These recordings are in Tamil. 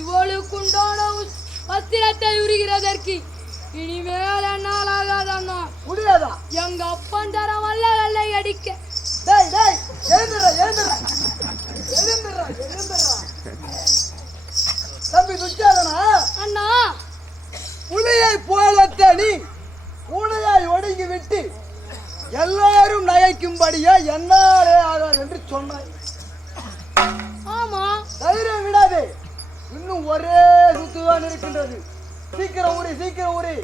இவளுக்குண்டான வஸ்திரத்தை உரிகிறதற்கு இனிமேல் என்னால் ஆகாதண்ணா. முடியாதா? எங்க அப்பன் தர வல்ல வெள்ளை அடிக்க. டேய் டேய் எழுந்துடா எழுந்துடா எழுந்துடா எழுந்துடா. தம்பி துச்சாதனா அண்ணா, புலியை போலத்த நீ பூனையாய் ஒடுங்கி விட்டு எல்லாரும் நகைக்கும்படியா என்னாலே ஆகாது என்று சொன்னாய். ஆமா, தைரியம் விடாதே, இன்னும் ஒரே சுத்துதான் இருக்கின்றது. சீக்கிரம் ஊறி சீக்கிரம் ஊறி.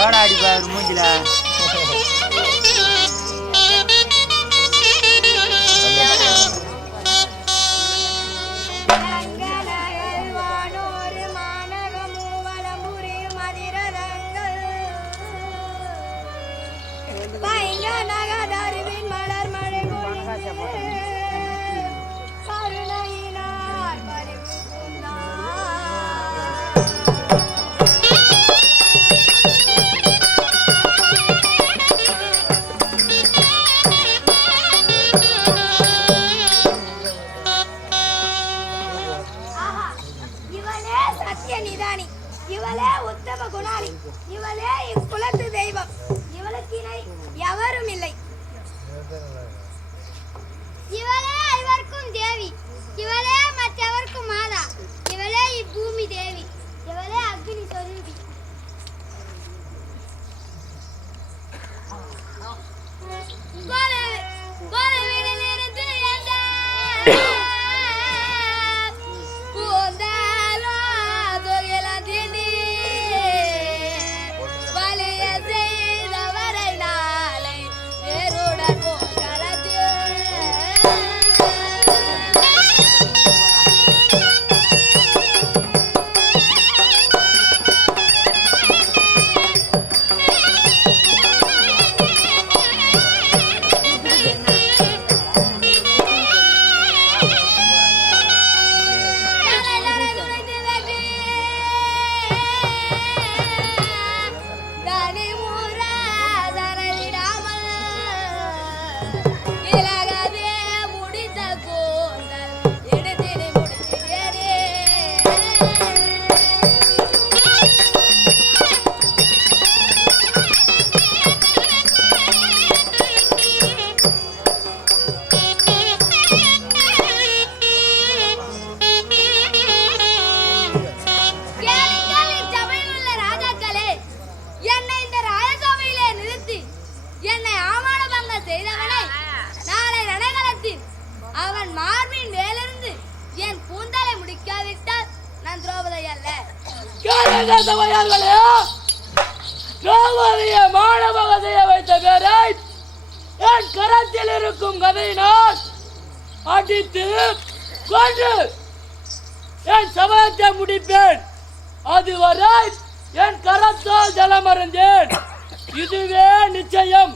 சோடா அடிப்பாரு மூஞ்சில. இவளே உத்தம குணாளி, இவளே இக்குலத்து தெய்வம், இவளுக்கு இணை எவரும் இல்லை. இவளே ஐவர்க்கும் தேவி, இவளே மற்றவர்க்கும் மாதா, இவளே இப்பூமி தேவி, இவளே அக்னி சொரூபி. மாணவக செய்ய வைத்த பேரை என் கரத்தில் இருக்கும் கதையினால் அடித்து கொண்டு என் சமயத்தை முடிப்பேன். அதுவரை என் கரத்தால் ஜலமறிந்தேன். இதுவே நிச்சயம்.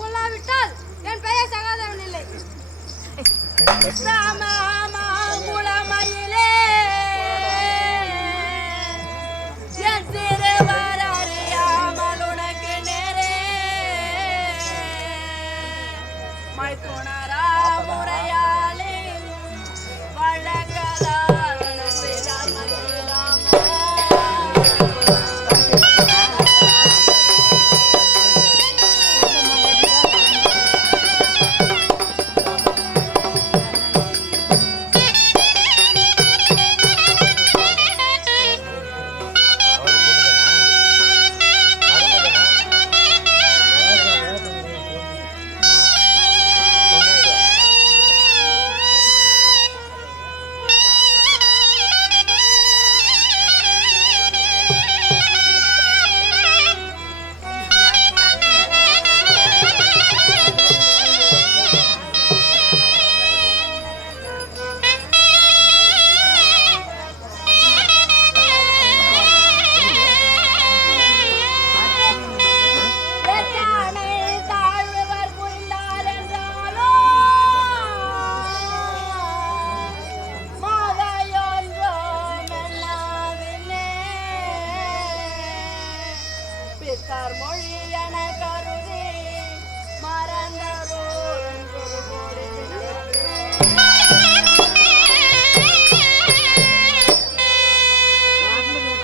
கொள்ளாவிட்டால் என் பெயர் சகாதவன் இல்லை. சித்தார் மொழி என கருதி மறந்தரோ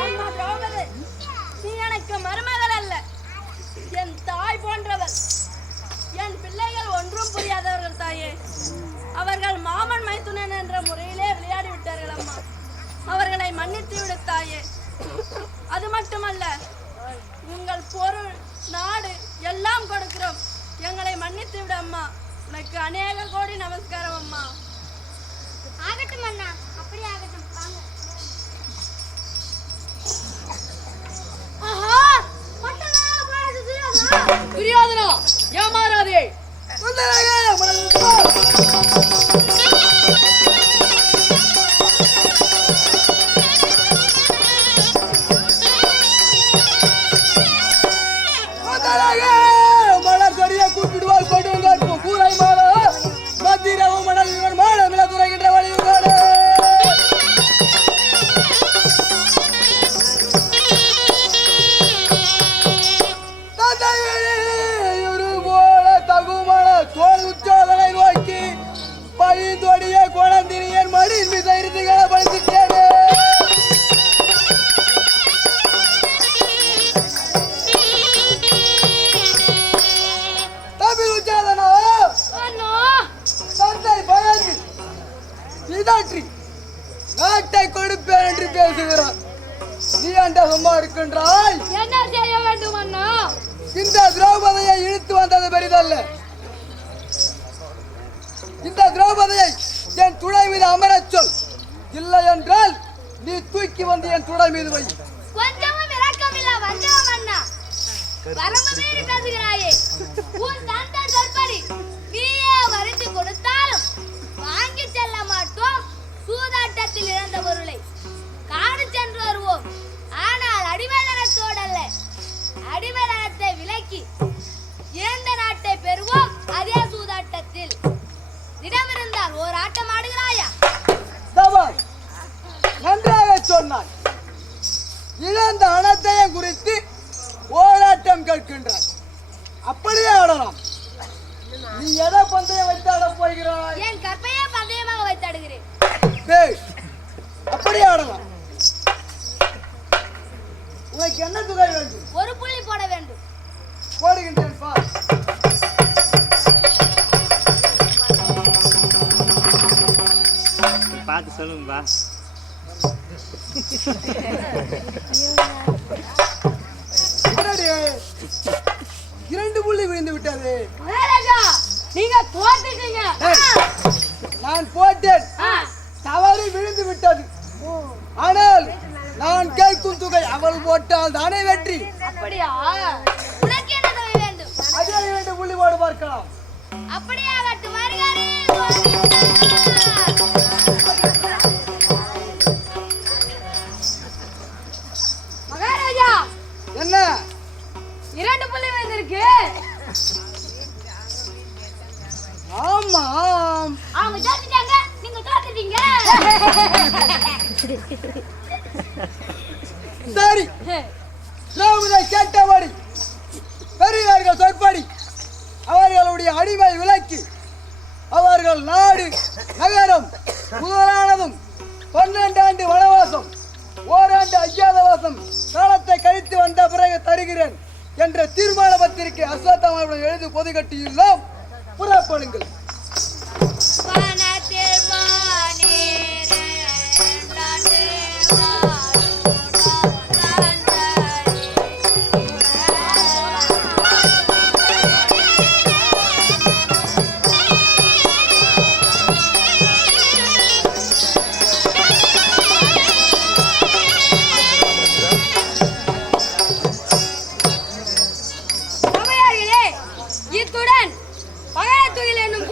அம்மா திரௌபதி, நீ எனக்கு மருமகள் அல்ல, என் தாய் போன்றவர். என் பிள்ளைகள் ஒன்றும் புரியாதவர்கள் தாயே. அவர்கள் மாமன் மைத்துனன் என்ற முறையிலே விளையாடி விட்டார்கள் அம்மா. அவர்களை மன்னித்து விடு தாயே. அது மட்டுமல்ல, உங்கள் பொருள் நாடு எல்லாம் கொடுக்கிறோம், எங்களை மன்னித்து விடு அம்மா. உனக்கு அநேக கோடி நமஸ்காரம் அம்மா. ஆகட்டும் அண்ணா, அப்படியே ஆகட்டும். வாங்க. ஆஹா, பட்டலா போறது துரியோதனா. துரியோதனா, ஏமாறாதே. மலர் கொடியை கூப்பிடுவார் கொடுங்க கூரை மாலை மத்திரவும் மணல் இவன் மாலை மிள துறைகின்ற வழியோடு போல தகுமண தோல் உச்சாதனை நோக்கி பழிந்தொடிய குழந்தினியன் மடி மிசைறுதிகளை படித்துட்டேனே. நாட்டை கொடுப்பேன் என்று பேசுகிறார். நீ அந்த சும்மா இருக்கின்றாய். என்ன செய்ய வேண்டும் அண்ணா? இந்த திரௌபதியை இழுத்து வந்தது பெரிதல்ல. இந்த திரௌபதியை என் துணை மீது அமரச் சொல். இல்லை என்றால் நீ தூக்கி வந்து என் துணை மீது வை. கொஞ்சமும் இரக்கமில்ல வந்தவன் அண்ணா. வரம்பு மீறி பேசுகிறாயே. உன் தந்தை சொற்படி நீயே வரைந்து கொடுத்தாலும் வாங்கி செல்ல மாட்டோம். சூதாட்டத்தில் இழந்த பொருளை காடு சென்று வருவோம். ஆனால் அடிமைதனத்தோடு அல்ல, அடிமைதனத்தை விலக்கி இழந்த நாட்டை பெறுவோம். அதே சூதாட்டத்தில் திடமிருந்தால் ஓர் ஆட்டம் ஆடுகிறாயா? நன்றாக சொன்னாய். இழந்த அனத்தையும் குறித்து ஓராட்டம் கேட்கின்றாய். அப்படியே ஆடலாம். நீ எதை பந்தயம் வைத்தாட போகிறாய்? என் கற்பையே பந்தயமாக வைத்தாடுகிறேன். அப்படியே ஆடலாம். உனக்கு என்ன தொகை வேண்டும்? ஒரு புள்ளி போட வேண்டும். போடுகின்றேன் பார். பார்த்து சொல்லுங்கப்பா. இரண்டு புள்ளி விழுந்து விட்டது. மகாராஜா, நீங்க தோத்துட்டீங்க. நான் போட்டேன், தவறு விழுந்து விட்டது. ஆனால் நான் கேட்கும் தொகை அவள் போட்டால் தானே வெற்றி. அப்படியா? உனக்கு என்ன தொகை வேண்டும்? அதே 2 புள்ளி போடு பார்க்கலாம். அப்படியே ஆகட்டும். வருகிறே மகாராஜா, என்ன 2 புள்ளி வந்திருக்கு. ஆமாம், அவங்க தோத்துட்டாங்க, நீங்க தோத்துட்டீங்க. சரி. திரௌபதி கேட்டபடி பெரியவர்கள் சொற்படி அவர்களுடைய அடிமை விலக்கி அவர்கள் நாடு நகரம் முதலானதும் 12 ஆண்டு வனவாசம் ஓராண்டு அஜ்ஞாதவாசம் காலத்தை கழித்து வந்த பிறகு தருகிறேன் என்ற தீர்மான பத்திரிகை அஸ்வத்தாமனுடன் எழுதி பொது கட்டியுள்ளோம். புறப்படுங்கள். இத்துடன் பகலை துயில் என்னும்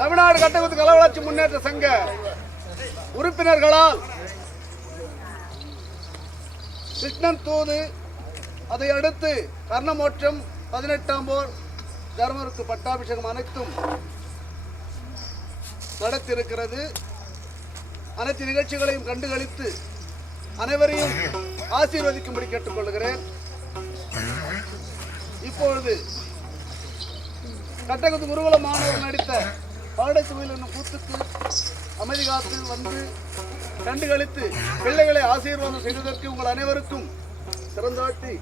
தமிழ்நாடு கட்டகுத்து கலை வளர்ச்சி முன்னேற்ற சங்க உறுப்பினர்களால் கிருஷ்ணன் தூது, அதை அடுத்து கர்ணமோட்சம், 18ஆம் போர், தர்மருக்கு பட்டாபிஷேகம் அனைத்தும் நடத்தியிருக்கிறது. அனைத்து நிகழ்ச்சிகளையும் கண்டுகளித்து அனைவரையும் ஆசீர்வதிக்கும்படி கேட்டுக்கொள்கிறேன். இப்பொழுது கட்டகுத்து குருகுல மாணவர் நடித்த பாடைத்துவையில் என்னும் கூத்துக்கு அமைதி காத்து வந்து கண்டுகளித்து பிள்ளைகளை ஆசீர்வாதம் செய்வதற்கு உங்கள் அனைவருக்கும் சிறந்தாட்டி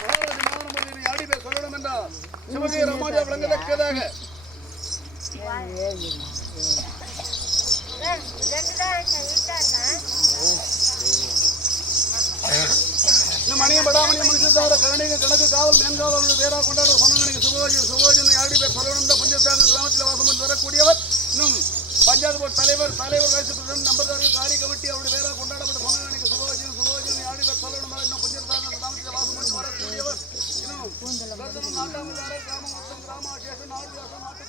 மகாராஜ மாவனமொழியை ஆடி பேர் சொல்லணும் என்றால் சிவகங்கை ராமாஜா விளங்கத்தக்கதாக இன்னும் மணியம் படாமணியம் முடிச்சதார கரணிக கணக்கு காவல் மேன்காவல் வேறா கொண்டாட சொன்னங்க சுபோஜன் ஆடி பேர் சொல்லணும் தான் பஞ்சசாங்க கிராமத்தில் வாசம் பண்ணி வரக்கூடியவர். இன்னும் பஞ்சாயத்து போர்டு தலைவர் வயசு பிரசிடன்ட் நம்பர்தார்கள் காரி கமிட்டி அவருடைய வேறா கொண்டாடப்பட்ட சொன்னங்க சுபோஜன் ஆடி பேர் சொல்லணும் இன்னும் பஞ்சசாங்க கிராமத்தில் வாசம் பண்ணி வரக்கூடியவர். இன்னும் நாட்டாமல் கிராம மொத்தம் கிராம அசேஷன் நாடு